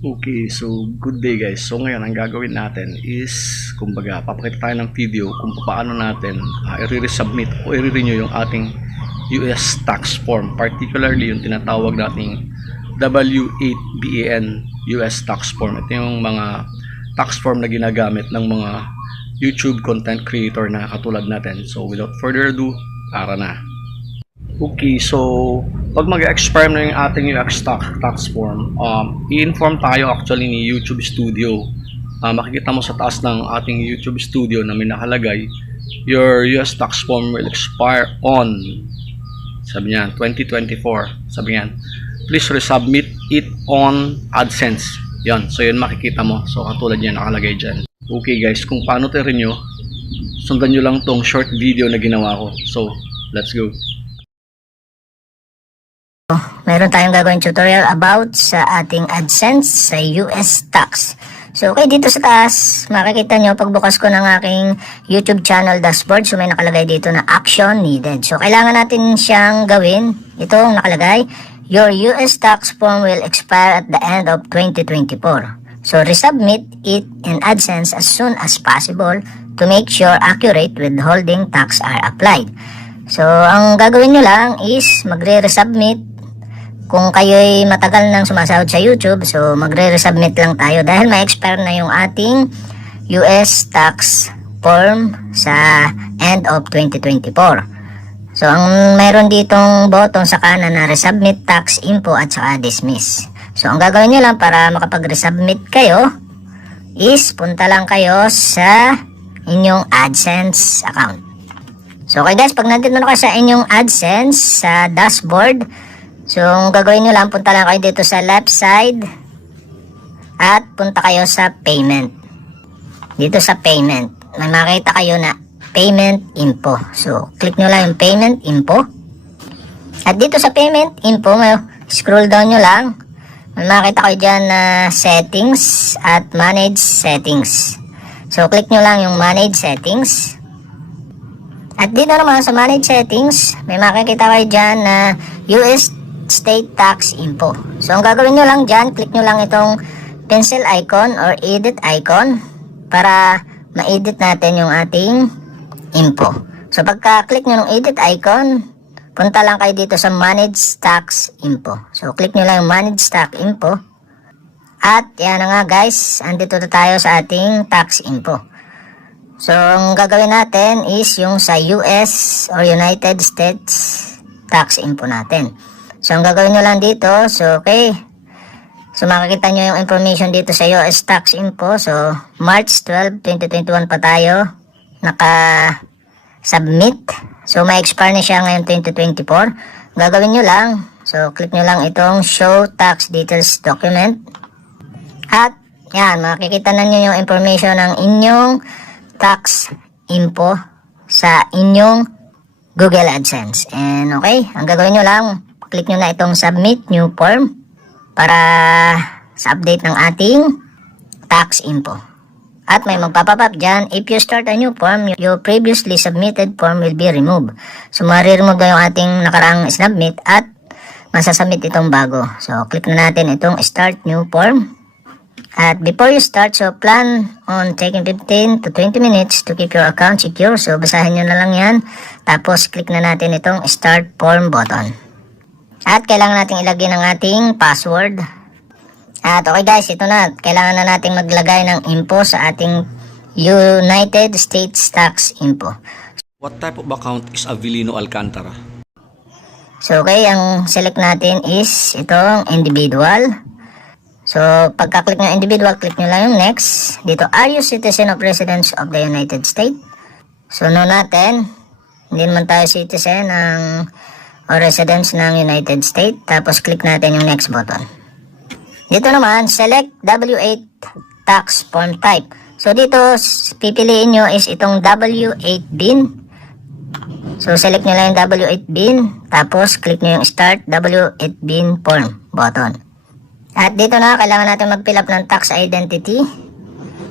Okay, so good day guys. So ngayon ang gagawin natin is kumbaga papakita tayo ng video kung paano natin i-resubmit o i-renew yung ating US tax form, particularly yung tinatawag nating W8BAN US tax form. Ito yung mga tax form na ginagamit ng mga YouTube content creator na katulad natin. So without further ado, tara na. Okay, so pag mag-expire na yung ating UX tax form, i-inform tayo actually ni YouTube Studio. Makikita mo sa taas ng ating YouTube Studio na may nakalagay, your US tax form will expire on, sabi niyan, 2024. Sabi niyan, please resubmit it on AdSense. Yan, so yun makikita mo. So katulad yan nakalagay dyan. Okay guys, kung paano to renew, sundan nyo lang tong short video na ginawa ko. So, let's go. Meron tayong gagawin tutorial about sa ating AdSense sa US tax. So, okay, dito sa taas, makikita nyo, pagbukas ko ng aking YouTube channel dashboard, so may nakalagay dito na action needed. So, kailangan natin siyang gawin. Ito ang nakalagay, your US tax form will expire at the end of 2024. So, resubmit it in AdSense as soon as possible to make sure accurate withholding tax are applied. So, ang gagawin nyo lang is magre-resubmit. Kung kayo'y matagal nang sumasahod sa YouTube, so magre-resubmit lang tayo dahil ma-expire na yung ating US tax form sa end of 2024. So, ang mayroon ditong button sa kanan na resubmit tax info at saka dismiss. So, ang gagawin nyo lang para makapag-resubmit kayo is punta lang kayo sa inyong AdSense account. So, okay guys, pag nandito na kayo sa inyong AdSense sa dashboard, so, ang gagawin nyo lang, punta lang kayo dito sa left side at punta kayo sa payment. Dito sa payment, may makita kayo na payment info. So, click nyo lang yung payment info. At dito sa payment info, may scroll down nyo lang. May makita kayo dyan na settings at manage settings. So, click nyo lang yung manage settings. At dito naman sa manage settings, may makikita kayo dyan na US state tax info. So, ang gagawin nyo lang dyan, click nyo lang itong pencil icon or edit icon para ma-edit natin yung ating info. So, pagka-click nyo ng edit icon, punta lang kayo dito sa manage tax info. So, click nyo lang yung manage tax info. At, yan na nga guys, andito na tayo sa ating tax info. So, ang gagawin natin is yung sa US or United States tax info natin. So, ang gagawin nyo lang dito, so, okay. So, makikita nyo yung information dito sa US tax info. So, March 12, 2021 pa tayo naka-submit. So, ma-expire na siya ngayon 2024. Gagawin nyo lang, so, click nyo lang itong show tax details document. At, yan, makikita na nyo yung information ng inyong tax info sa inyong Google AdSense. And, okay, ang gagawin nyo lang, click nyo na itong submit new form para sa update ng ating tax info. At may magpapop up dyan, if you start a new form, your previously submitted form will be removed. So, mariremove na yung ating nakaraang submit at masasubmit itong bago. So, click na natin itong start new form. At before you start, so plan on taking 15 to 20 minutes to keep your account secure. So, basahin nyo na lang yan. Tapos, click na natin itong start form button. At kailangan natin ilagay ng ating password. At okay guys, ito na. Kailangan na natin maglagay ng info sa ating United States tax info. What type of account is Avelino Alcantara? So okay, ang select natin is itong individual. So pagka-click ng individual, click nyo lang yung next. Dito, are you citizen of residence of the United States? So no natin. Hindi naman tayo citizen ng o residence ng United States. Tapos click natin yung next button. Dito naman, select W8 tax form type. So dito, pipiliin nyo is itong W8 bin. So select nyo lang yung W8 bin. Tapos click nyo yung start W8 bin form button. At dito na, kailangan natin mag-fill up ng tax identity.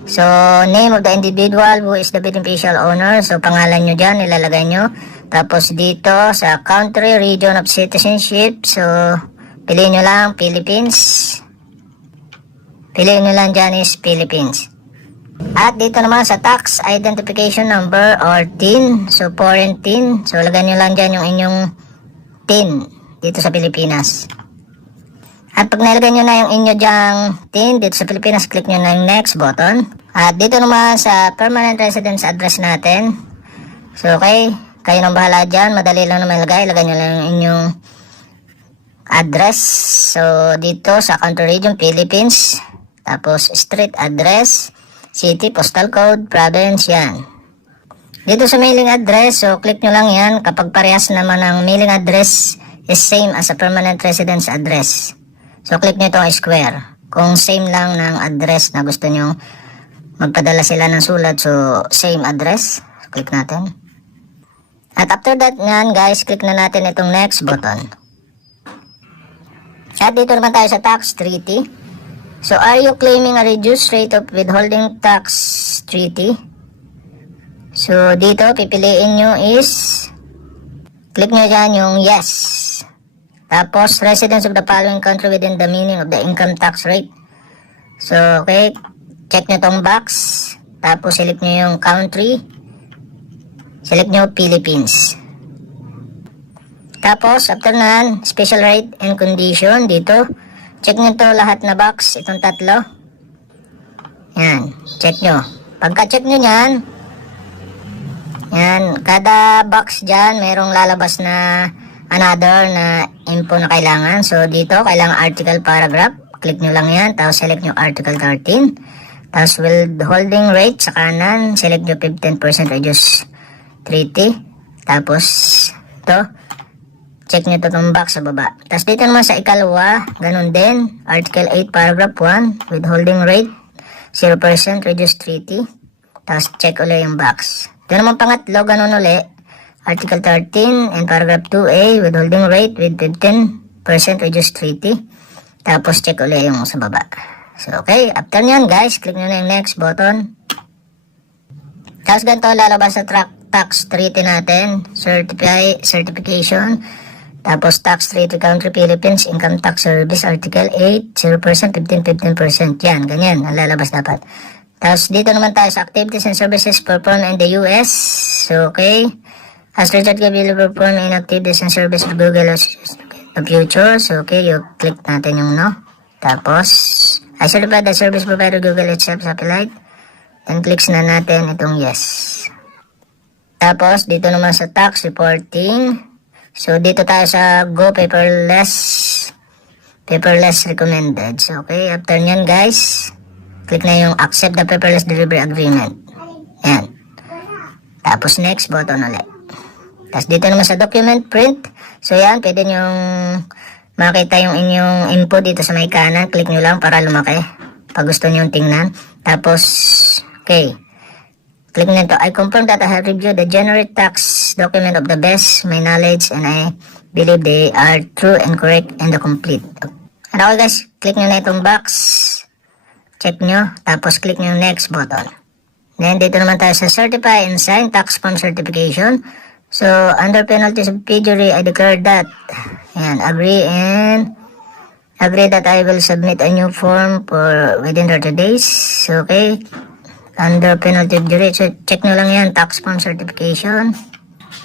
So, name of the individual who is the beneficial owner. So, pangalan nyo dyan, ilalagay nyo. Tapos dito sa country, region of citizenship, so piliin nyo lang Philippines. Piliin nyo lang dyan is Philippines. At dito naman sa tax identification number or TIN, so foreign TIN, so lagyan nyo lang dyan yung inyong TIN dito sa Pilipinas. At pag nalagay nyo na yung inyo dyang TIN dito sa Pilipinas, click nyo na yung next button. At dito naman sa permanent residence address natin, so okay, kayo nang bahala dyan, madali lang naman ilagay nyo lang yung inyong address. So dito sa country region, Philippines, tapos street address, city, postal code, province, yan. Dito sa mailing address, so click nyo lang yan kapag parehas naman ang mailing address is same as a permanent residence address. So click nyo itong square kung same lang ng address na gusto nyo magpadala sila ng sulat, so same address, click natin. At after that nyan guys, click na natin itong next button. At dito naman tayo sa tax treaty. So are you claiming a reduced rate of withholding tax treaty? So dito pipiliin nyo is click nyo dyan yung yes. Tapos residents of the following country within the meaning of the income tax rate. So okay, check nyo tong box. Tapos select nyo yung country. Select nyo Philippines. Tapos after nan, special rate and condition dito. Check nyo to lahat na box, itong tatlo. Yan, check nyo. Pagka check nyo yan, yan, kada box dyan merong lalabas na another na info na kailangan. So dito kailangan article paragraph, click nyo lang yan, tapos select nyo article 13. Tapos withholding rate sa kanan, select nyo 15% reduce treaty. Tapos ito, check nyo ito itong box sa baba. Tapos dito naman sa ikalawa, ganun din, article 8 paragraph 1, withholding rate 0% reduce treaty. Tapos check ulit yung box. Ito naman pangatlo, ganun ulit, Article 13 and paragraph 2A, withholding rate with 15% reduced treaty. Tapos check ulit yung sa baba. So okay, after nyan guys, click nyo na yung next button. Tapos ganito lalabas sa tax treaty natin, certification. Tapos tax treaty country Philippines, income tax service, article 8, 0%, 15%. Yan, ganyan, ang lalabas dapat. Tapos dito naman tayo sa activities and services performed in the US. So okay, as Richard Gabriel perform in activities and services of Google the future. So okay, you click natin yung no. Tapos I certify the service provider Google itself satellite. And clicks na natin itong yes. Tapos dito naman sa tax reporting. So dito tayo sa go paperless recommended. So okay, after nyan guys, click na yung accept the paperless delivery agreement. Yan. Tapos next button ulit. Tapos dito naman sa document print. So yan, pwede nyong makita yung inyong info dito sa may kanan. Click nyo lang para lumaki pag gusto nyo tingnan. Tapos, okay. Click nyo ito. I confirm that I have reviewed the generate tax document of the best my knowledge and I believe they are true and correct and complete. And okay guys, click nyo na itong box. Check nyo. Tapos click nyo yung next button. Then dito naman tayo sa certify and sign tax form certification. So, under penalties of perjury, I declare that. Ayan, agree that I will submit a new form for within 30 days. So, okay. Under penalty of perjury. So, check nyo lang yan, tax form certification.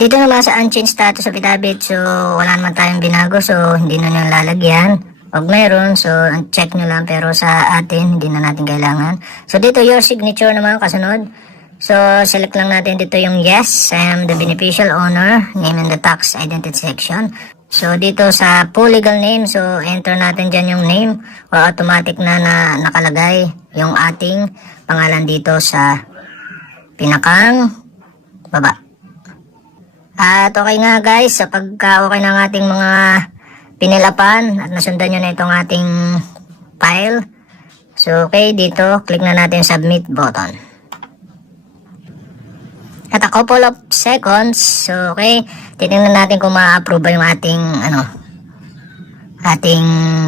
Dito naman sa unchanged status affidavit. So, wala naman tayong binago. So, hindi na nyo lalagyan. Pag mayroon, so, check nyo lang. Pero sa atin, hindi na natin kailangan. So, dito your signature naman kasunod. So, select lang natin dito yung yes, I am the beneficial owner, name in the tax identity section. So, dito sa full legal name, so, enter natin dyan yung name o automatic na nakalagay yung ating pangalan dito sa pinakang baba. At okay nga guys, sa pagka okay ng ating mga pinilapan at nasundan nyo na itong ating file. So, okay, dito, click na natin submit button. At a couple of seconds, so okay, titingnan natin kung ma-approve ba yung ating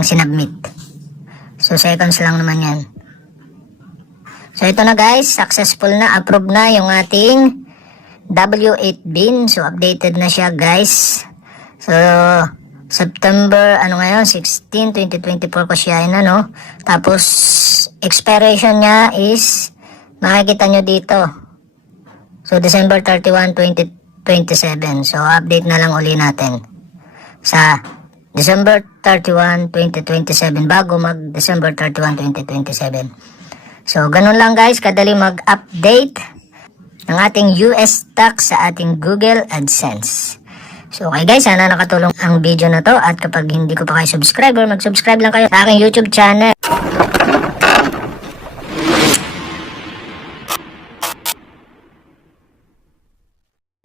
sinubmit. So seconds lang naman yan. So ito na guys, successful na, approve na yung ating W8 bin. So updated na siya guys. So September, 16, 2024 ko siya tapos expiration niya is makikita nyo dito. So, December 31, 2027. So, update na lang uli natin sa December 31, 2027 bago mag December 31, 2027. So, ganun lang guys, kadali mag-update ng ating US tax sa ating Google AdSense. So, okay guys, sana nakatulong ang video na to at kapag hindi ko pa kayo subscriber, mag-subscribe lang kayo sa aking YouTube channel.